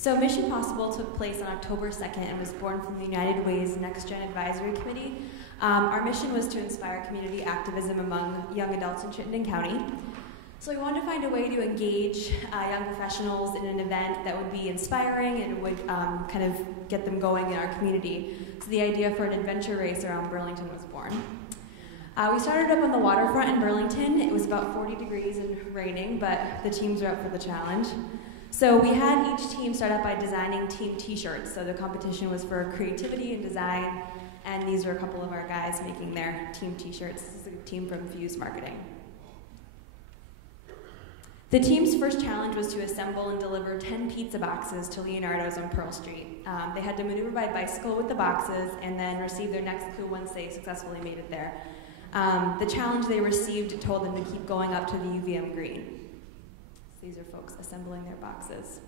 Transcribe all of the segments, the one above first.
So Mission Possible took place on October 2nd and was born from the United Way's Next Gen Advisory Committee. Our mission was to inspire community activism among young adults in Chittenden County. So we wanted to find a way to engage young professionals in an event that would be inspiring and would kind of get them going in our community. So the idea for an adventure race around Burlington was born. We started up on the waterfront in Burlington. It was about 40 degrees and raining, but the teams were up for the challenge. So we had each team start out by designing team t-shirts. So the competition was for creativity and design, and these were a couple of our guys making their team t-shirts. This is a team from Fuse Marketing. The team's first challenge was to assemble and deliver 10 pizza boxes to Leonardo's on Pearl Street. They had to maneuver by bicycle with the boxes and then receive their next clue once they successfully made it there. The challenge they received told them to keep going up to the UVM green. So these are folks assembling their boxes.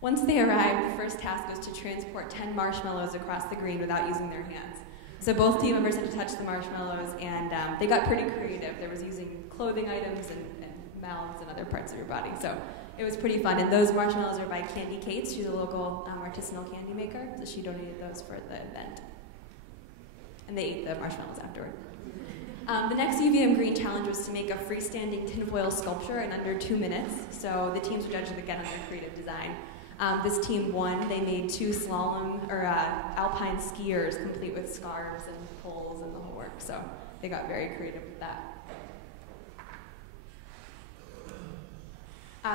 Once they arrived, the first task was to transport 10 marshmallows across the green without using their hands. So both team members had to touch the marshmallows, and they got pretty creative. There was using clothing items and mouths and other parts of your body. So it was pretty fun. And those marshmallows are by Candy Cates. She's a local artisanal candy maker, so she donated those for the event. And they ate the marshmallows afterward. The next UVM Green challenge was to make a freestanding tinfoil sculpture in under 2 minutes. So the teams were judged again on their creative design. This team won. They made 2 slalom or alpine skiers complete with scarves and poles and the whole work. So they got very creative with that.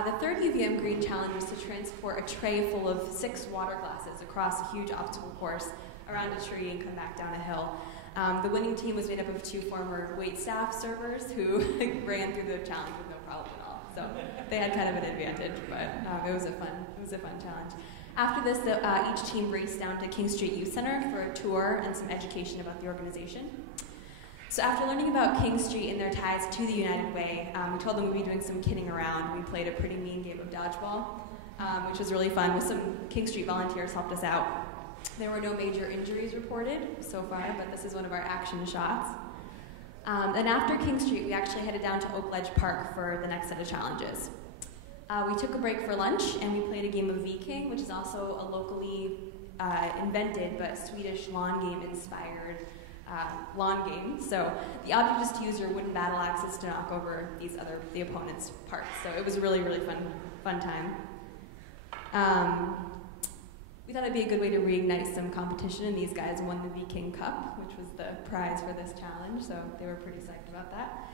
The third UVM Green challenge was to transport a tray full of 6 water glasses across a huge obstacle course around a tree and come back down a hill. The winning team was made up of 2 former waitstaff servers who ran through the challenge with no problem at all. So they had kind of an advantage, but it was a fun challenge. After this, each team raced down to King Street Youth Center for a tour and some education about the organization. So after learning about King Street and their ties to the United Way, we told them we'd be doing some kidding around. We played a pretty mean game of dodgeball, which was really fun. With some King Street volunteers helped us out. There were no major injuries reported so far, but this is one of our action shots. Then after King Street, we actually headed down to Oak Ledge Park for the next set of challenges. We took a break for lunch, and we played a game of Viking, which is also a locally invented but Swedish lawn game-inspired lawn game. So the object is to use your wooden battle axes to knock over the opponent's parts. So it was a really, really fun time. We thought it'd be a good way to reignite some competition, and these guys won the Viking Cup, which was the prize for this challenge, so they were pretty psyched about that.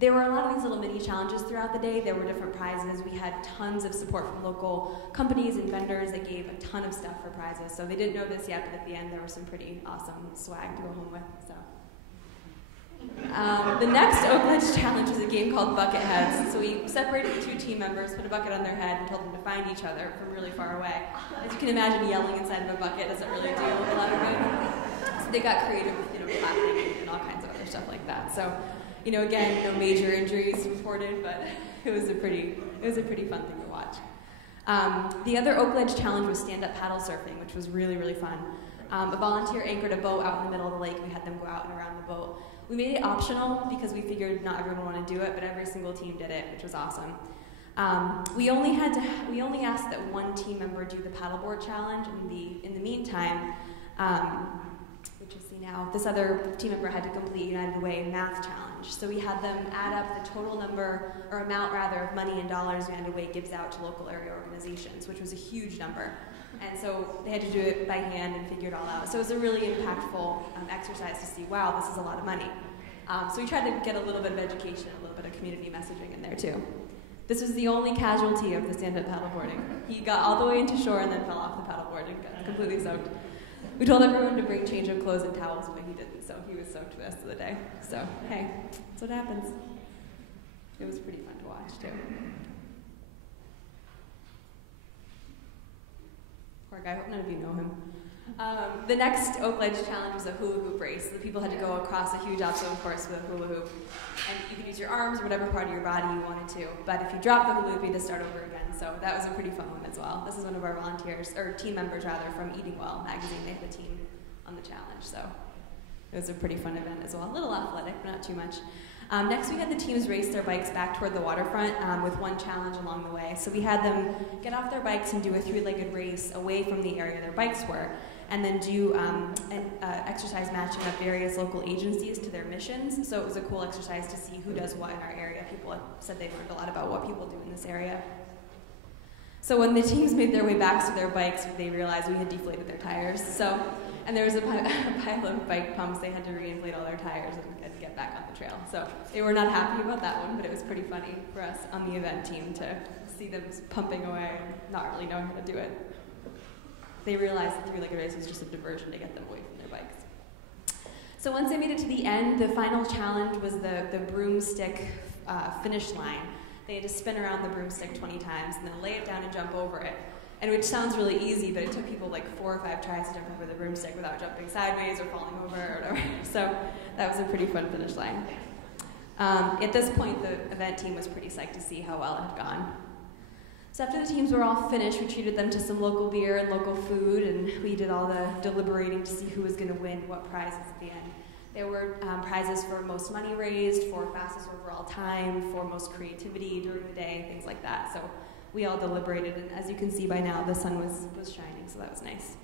There were a lot of these little mini challenges throughout the day. There were different prizes. We had tons of support from local companies and vendors that gave a ton of stuff for prizes. So they didn't know this yet, but at the end there was some pretty awesome swag to go home with. So. The next Oak Ledge challenge was a game called Bucket Heads. So we separated the 2 team members, put a bucket on their head, and told them to find each other from really far away. As you can imagine, yelling inside of a bucket doesn't really do a lot of good. So they got creative with clapping and all kinds of other stuff like that. So, again, no major injuries reported, but it was a pretty fun thing to watch. The other Oak Ledge challenge was stand-up paddle surfing, which was really, really fun. A volunteer anchored a boat out in the middle of the lake. We had them go out and around the boat. We made it optional because we figured not everyone wanted to do it, but every single team did it, which was awesome. We only asked that one team member do the paddleboard challenge. In the meantime, which you'll see now, this other team member had to complete United Way math challenge. So we had them add up the total number, or amount rather, of money in dollars United Way gives out to local area organizations, which was a huge number. And so they had to do it by hand and figure it all out. So it was a really impactful exercise to see, wow, this is a lot of money. So we tried to get a little bit of education, a little bit of community messaging in there too. This was the only casualty of the stand-up paddleboarding. He got all the way into shore and then fell off the paddleboard and got completely soaked. We told everyone to bring change of clothes and towels, but he didn't, so he was soaked the rest of the day. So, hey, that's what happens. It was pretty fun to watch too. Poor guy, I hope none of you know him. The next Oak Ledge challenge was a hula hoop race. The people had to go across a huge obstacle course with a hula hoop. And you could use your arms or whatever part of your body you wanted to. But if you dropped the hula hoop, you had to start over again. So that was a pretty fun one as well. This is one of our volunteers, or team members rather, from Eating Well magazine. They have a team on the challenge. So it was a pretty fun event as well. A little athletic, but not too much. Next, we had the teams race their bikes back toward the waterfront with one challenge along the way. So we had them get off their bikes and do a three-legged race away from the area their bikes were, and then do an exercise matching up various local agencies to their missions. So it was a cool exercise to see who does what in our area. People said they learned a lot about what people do in this area. So when the teams made their way back to their bikes, they realized we had deflated their tires. And there was a pile of bike pumps. They had to re-inflate all their tires and get back on the trail. So they were not happy about that one, but it was pretty funny for us on the event team to see them pumping away and not really knowing how to do it. They realized the three-legged race was just a diversion to get them away from their bikes. So once they made it to the end, the final challenge was the broomstick finish line. They had to spin around the broomstick 20 times and then lay it down and jump over it. And which sounds really easy, but it took people like 4 or 5 tries to jump over the broomstick without jumping sideways or falling over or whatever. So that was a pretty fun finish line. At this point, the event team was pretty psyched to see how well it had gone. So after the teams were all finished, we treated them to some local beer and local food, and we did all the deliberating to see who was going to win what prizes at the end. There were prizes for most money raised, for fastest overall time, for most creativity during the day, things like that. So we all deliberated, and as you can see by now, the sun was shining, so that was nice.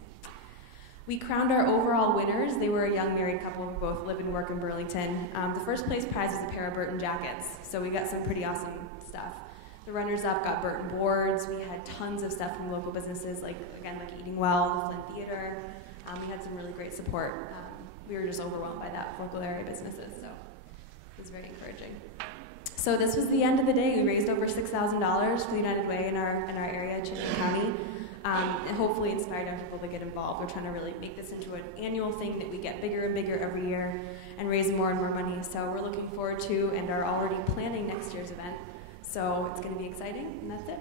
We crowned our overall winners. They were a young married couple who both live and work in Burlington. The first place prize was a pair of Burton jackets, so we got some pretty awesome stuff. The runners-up got Burton boards. We had tons of stuff from local businesses, like Eating Well, the Flint Theater. We had some really great support. We were just overwhelmed by that local area businesses, so it was very encouraging. So this was the end of the day. We raised over $6,000 for the United Way in our area, Chittenden County, and hopefully inspired young people to get involved. We're trying to really make this into an annual thing that we get bigger and bigger every year and raise more and more money. So we're looking forward to and are already planning next year's event. So it's going to be exciting, and that's it.